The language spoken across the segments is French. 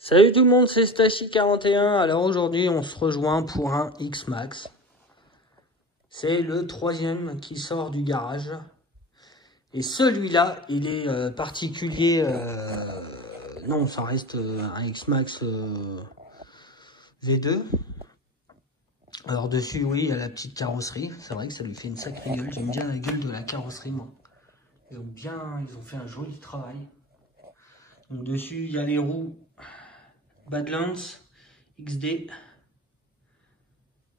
Salut tout le monde, c'est Stachi41. Alors aujourd'hui, on se rejoint pour un X-Max. C'est le troisième qui sort du garage. Et celui-là, il est particulier. Non, ça reste un X-Max V2. Alors dessus, oui, il y a la petite carrosserie. C'est vrai que ça lui fait une sacrée gueule. J'aime bien la gueule de la carrosserie, moi. Ils ont fait un joli travail. Donc dessus, il y a les roues Badlands XD.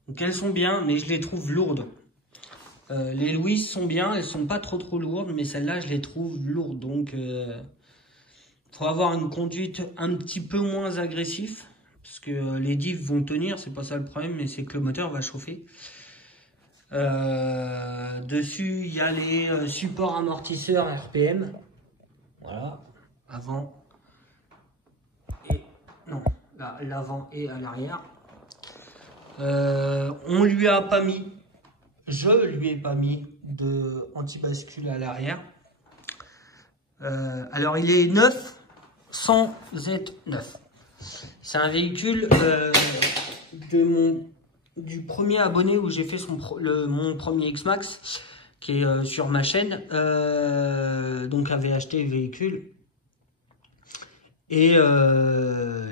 Donc elles sont bien, mais je les trouve lourdes. Les Louise sont bien, elles sont pas trop lourdes, mais celles-là je les trouve lourdes. Donc faut avoir une conduite un petit peu moins agressive, parce que les diffs vont tenir, c'est pas ça le problème, mais c'est que le moteur va chauffer. Dessus il y a les supports amortisseurs RPM. Voilà, avant et non, là l'avant et à l'arrière. On lui a pas mis, je lui ai pas mis de anti-bascule à l'arrière. Alors il est neuf sans être neuf. C'est un véhicule du premier abonné où j'ai fait mon premier X-Max, qui est sur ma chaîne. Donc avait acheté le véhicule. Et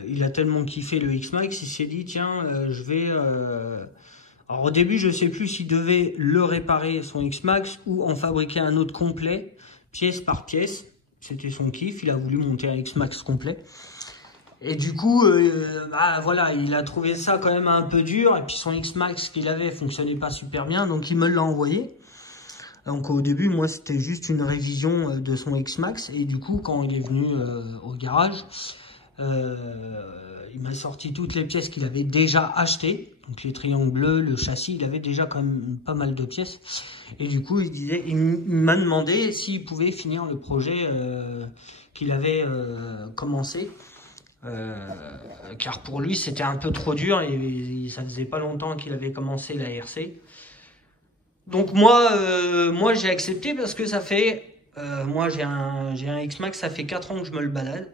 il a tellement kiffé le X-Max, il s'est dit tiens, je vais... Alors au début, je sais plus s'il devait le réparer son X-Max ou en fabriquer un autre complet, pièce par pièce. C'était son kiff, il a voulu monter un X-Max complet. Et du coup, voilà, il a trouvé ça quand même un peu dur. Et puis son X-Max qu'il avait fonctionnait pas super bien, donc il me l'a envoyé. Donc au début, moi, c'était juste une révision de son X-Max. Et du coup, quand il est venu au garage, il m'a sorti toutes les pièces qu'il avait déjà achetées. Donc les triangles bleus, le châssis, il avait déjà quand même pas mal de pièces. Et du coup, il m'a demandé s'il pouvait finir le projet qu'il avait commencé. Car pour lui, c'était un peu trop dur et ça faisait pas longtemps qu'il avait commencé la RC. Donc moi j'ai accepté parce que ça fait, moi j'ai un X-Max, ça fait 4 ans que je me le balade.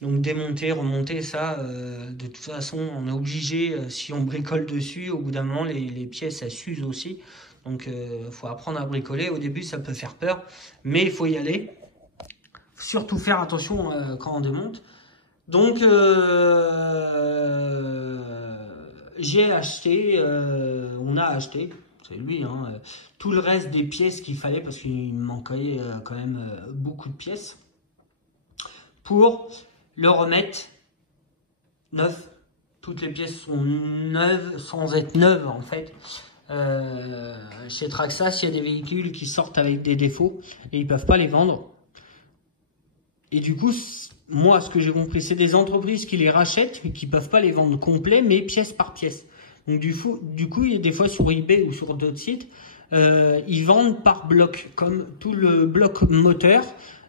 Donc démonter, remonter, ça, de toute façon on est obligé, si on bricole dessus, au bout d'un moment les pièces elles s'usent aussi. Donc faut apprendre à bricoler, au début ça peut faire peur, mais il faut y aller. Surtout faire attention quand on démonte. Donc j'ai acheté, on a acheté, c'est lui, hein, tout le reste des pièces qu'il fallait, parce qu'il me manquait quand même beaucoup de pièces, pour le remettre neuf. Toutes les pièces sont neuves, sans être neuves en fait. Chez Traxxas, il y a des véhicules qui sortent avec des défauts et ils peuvent pas les vendre. Et du coup, moi, ce que j'ai compris, c'est des entreprises qui les rachètent et qui peuvent pas les vendre complets, mais pièce par pièce. Donc du coup, il y a des fois sur eBay ou sur d'autres sites, ils vendent par bloc, comme tout le bloc moteur.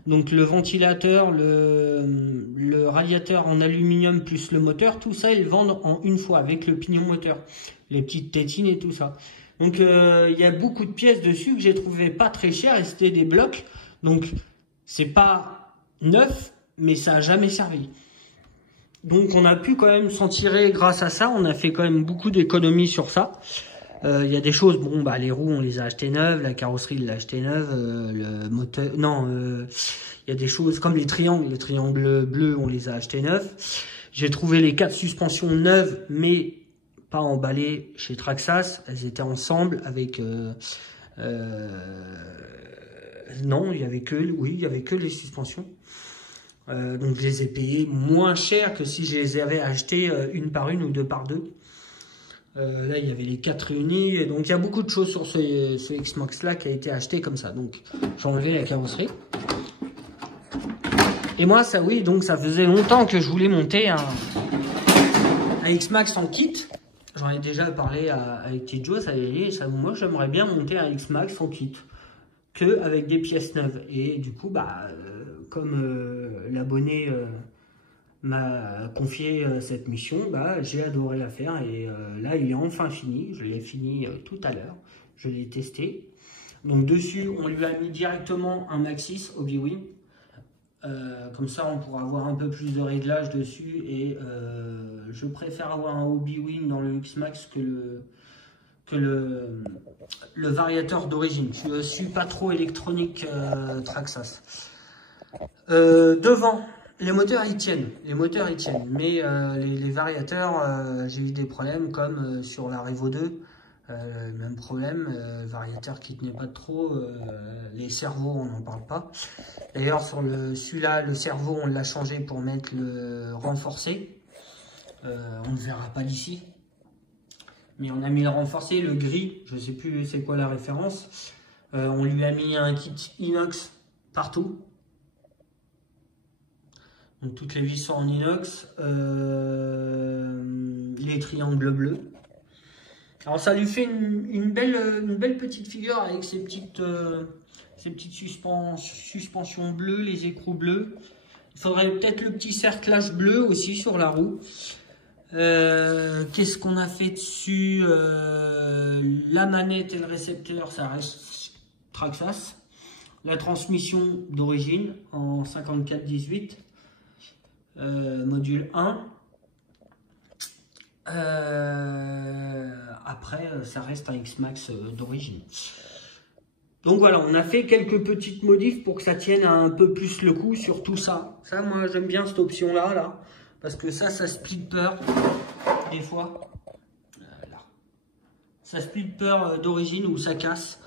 Donc le ventilateur, le radiateur en aluminium plus le moteur, tout ça, ils vendent en une fois avec le pignon moteur, les petites tétines et tout ça. Donc il y a beaucoup de pièces dessus que j'ai trouvé pas très chères et c'était des blocs. Donc c'est pas neuf, mais ça a jamais servi. Donc on a pu quand même s'en tirer grâce à ça. On a fait quand même beaucoup d'économies sur ça. Il y a des choses, bon bah les roues on les a achetées neuves, la carrosserie il l'a achetée neuve, le moteur, non, il y a des choses comme les triangles bleus on les a achetés neufs. J'ai trouvé les 4 suspensions neuves, mais pas emballées chez Traxxas. Elles étaient ensemble avec non, il y avait que les suspensions. Donc je les ai payées moins cher que si je les avais achetées une par une ou deux par deux. Là il y avait les 4 réunis, et donc il y a beaucoup de choses sur ce X-Max là qui a été acheté comme ça. Donc j'ai enlevé la carrosserie. Et moi ça, oui, donc ça faisait longtemps que je voulais monter un X-Max en kit. J'en ai déjà parlé avec Tidjo, moi j'aimerais bien monter un X-Max en kit, que avec des pièces neuves. Et du coup comme l'abonné m'a confié cette mission, j'ai adoré la faire et là il est enfin fini. Je l'ai fini tout à l'heure, je l'ai testé. Donc dessus on lui a mis directement un Maxxis Obi-Wan Comme ça, on pourra avoir un peu plus de réglage dessus. Et je préfère avoir un Hobby-Wing dans le X-Max que le variateur d'origine. Je ne suis pas trop électronique Traxxas. Devant, les moteurs ils tiennent, mais les variateurs, j'ai eu des problèmes comme sur la Revo 2, même problème, variateur qui tenait pas trop, les servos on n'en parle pas. D'ailleurs sur celui-là, le servo on l'a changé pour mettre le renforcé, on ne verra pas d'ici. Mais on a mis le renforcé, le gris, je sais plus c'est quoi la référence. On lui a mis un kit inox partout. Donc toutes les vis sont en inox. Les triangles bleus. Alors ça lui fait une belle petite figure avec ces petites suspensions bleues, les écrous bleus. Il faudrait peut-être le petit cerclage bleu aussi sur la roue. Qu'est-ce qu'on a fait dessus? La manette et le récepteur, ça reste Traxxas. La transmission d'origine en 54-18, module 1. Après, ça reste un X-Max d'origine. Donc voilà, on a fait quelques petites modifs pour que ça tienne un peu plus le coup sur tout ça. Ça, moi, j'aime bien cette option-là, là. Parce que ça split peur, des fois. Là. Ça split peur d'origine ou ça casse.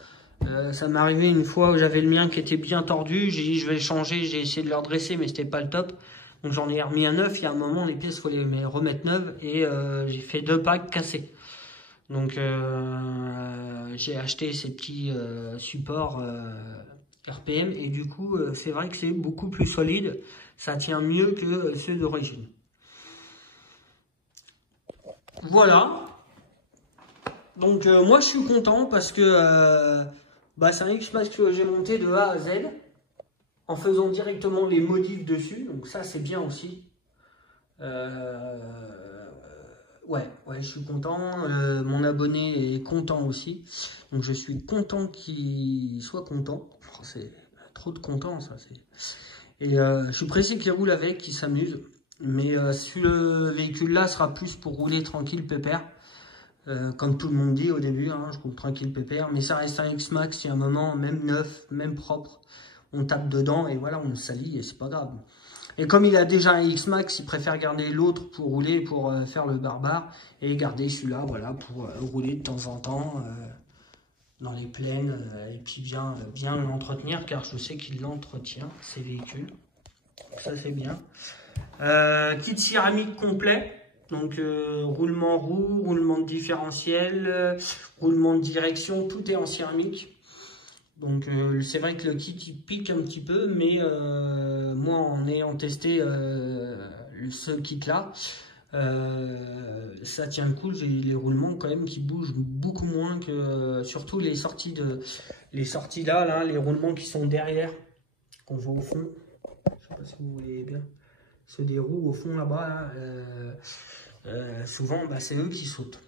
Ça m'est arrivé une fois où j'avais le mien qui était bien tordu. J'ai dit je vais le changer, j'ai essayé de le redresser mais c'était pas le top. Donc j'en ai remis un neuf. Il y a un moment les pièces il faut les remettre neuves et j'ai fait 2 packs cassés. Donc j'ai acheté ces petits supports RPM et du coup c'est vrai que c'est beaucoup plus solide. Ça tient mieux que ceux d'origine. Voilà. Donc moi je suis content parce que c'est un X-Max que j'ai monté de A à Z en faisant directement les modifs dessus. Donc ça c'est bien aussi. Ouais, je suis content. Mon abonné est content aussi. Donc je suis content qu'il soit content. Oh, c'est trop de content ça. Et je suis pressé qu'il roule avec, qu'il s'amuse. Mais ce véhicule-là sera plus pour rouler tranquille, pépère. Comme tout le monde dit au début, hein, je roule tranquille, pépère. Mais ça reste un X-Max, il y a un moment, même neuf, même propre. On tape dedans et voilà, on le salit et c'est pas grave. Et comme il a déjà un X-Max, il préfère garder l'autre pour rouler, pour faire le barbare. Et garder celui-là, voilà, pour rouler de temps en temps dans les plaines. Et puis bien l'entretenir, car je sais qu'il l'entretient, ces véhicules. Donc ça c'est bien. Kit céramique complet. Donc roulement roue, roulement de différentiel, roulement de direction, tout est en céramique. Donc c'est vrai que le kit il pique un petit peu, mais moi en ayant testé ce kit là, ça tient le coup. J'ai les roulements quand même qui bougent beaucoup moins que surtout les sorties là, les roulements qui sont derrière, qu'on voit au fond. Je sais pas si vous voyez bien. Ceux des roues au fond là-bas, souvent c'est eux qui sautent.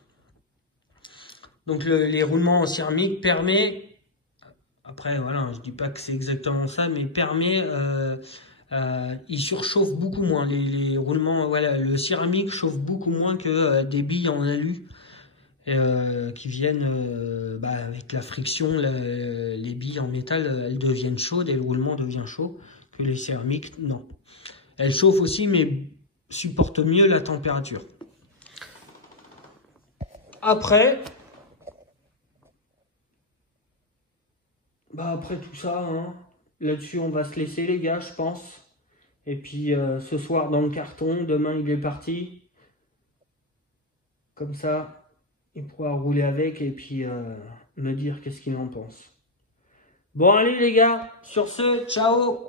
Donc les roulements en céramique permet, après voilà, je dis pas que c'est exactement ça, mais permet, il surchauffe beaucoup moins. Les roulements, voilà, le céramique chauffe beaucoup moins que des billes en alu qui viennent avec la friction, les billes en métal, elles deviennent chaudes et le roulement devient chaud, que les céramiques, non. Elles chauffent aussi, mais supportent mieux la température. Après tout ça, hein, là-dessus on va se laisser les gars, je pense. Et puis ce soir dans le carton, demain il est parti. Comme ça, il pourra rouler avec et puis me dire qu'est-ce qu'il en pense. Bon allez les gars, sur ce, ciao!